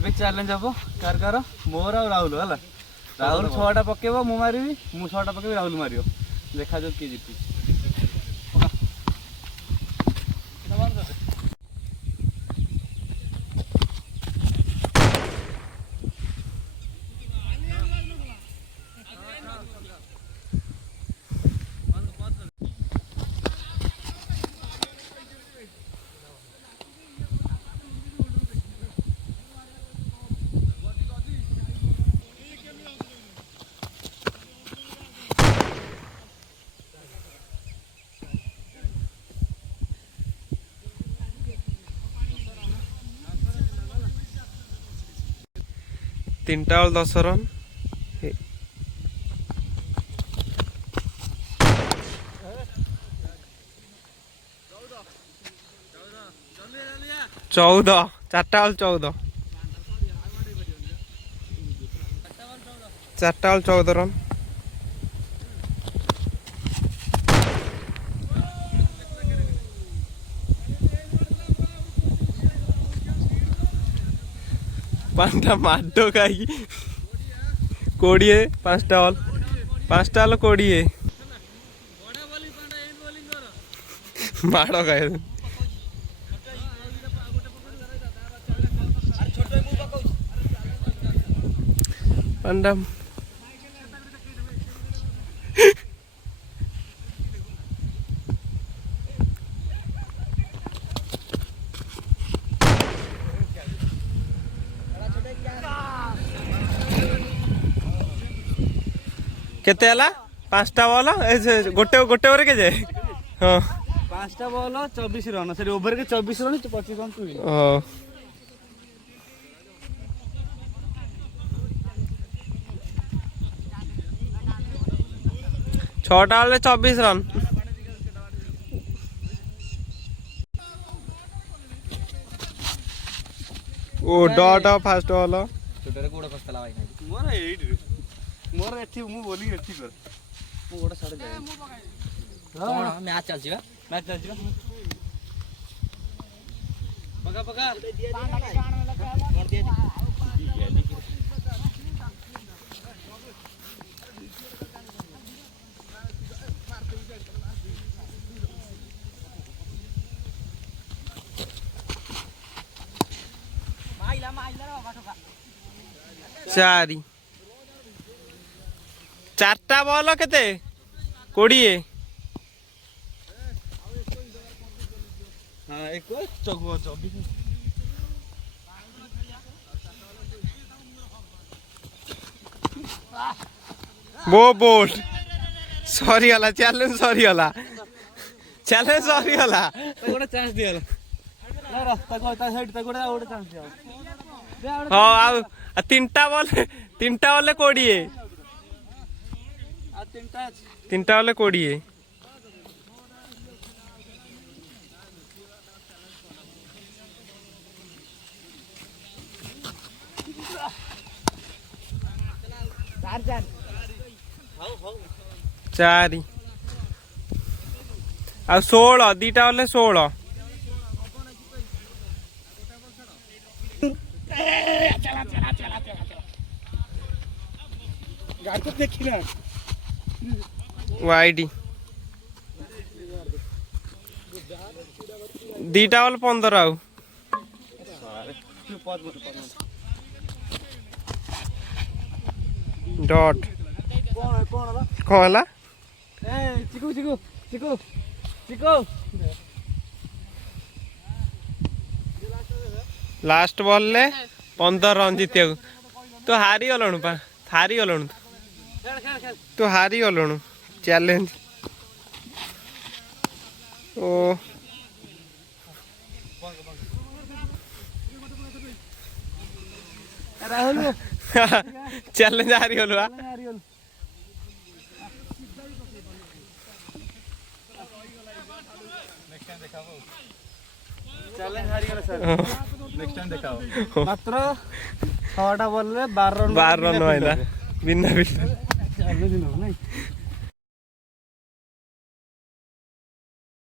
A challenge हम car मोर आ राहुल है राहुल 6टा पकेब मु मारि मु 6टा पकेबी राहुल मार देखा जो किए जीती। तीनटा और 10 रन चौदह 4टा और 14 4टा और 14 रन। पांटा माडो कहीं 20 5टा ऑल 20 माड़ खाए पांडा केते हला 5टा बॉल गोटे गोटे ओवर के जाए हां 5टा बॉल 24 रन से ओवर के 24 रन 25 रन तू हां 6टा वाले 24 रन ओ डॉट फास्ट बॉल छोटे गोड़ खसला भाई मोर एट मोर एठी मु बोली एठी कर मु गोड़ साडे जाय हां मैच चल जीवा मैच चल जीवा पका पका कर दिया माइला माइला रो बाटोका 4टा बॉल केते 20 हां एक 24 वो बोल्ड सॉरी वाला चैलेंज सॉरी वाला गोटे चांस दियला ना ताको ता साइड ताको गोटे चांस दिया हां आ 3टा बॉल 20 आ 3टा वाले 20 4 आ 16 2टा वाले 16 गाड़ी तो देखी ना वाइडी 2टा वाले 15 आउ डॉट कौन हला चिकू चिकू चिकू चिकू लास्ट बॉल ले 15 रन जीतिया तो हारी गलणु तो हारी गलणु चैलेंज ओ राहुल चैलेंज हारी गलु चैलेंज हारी गला सर नेक्स्ट टाइम देखाओ मात्र 6टा बॉल रे 12 रन होइला बिना बिना चैलेंज न नहीं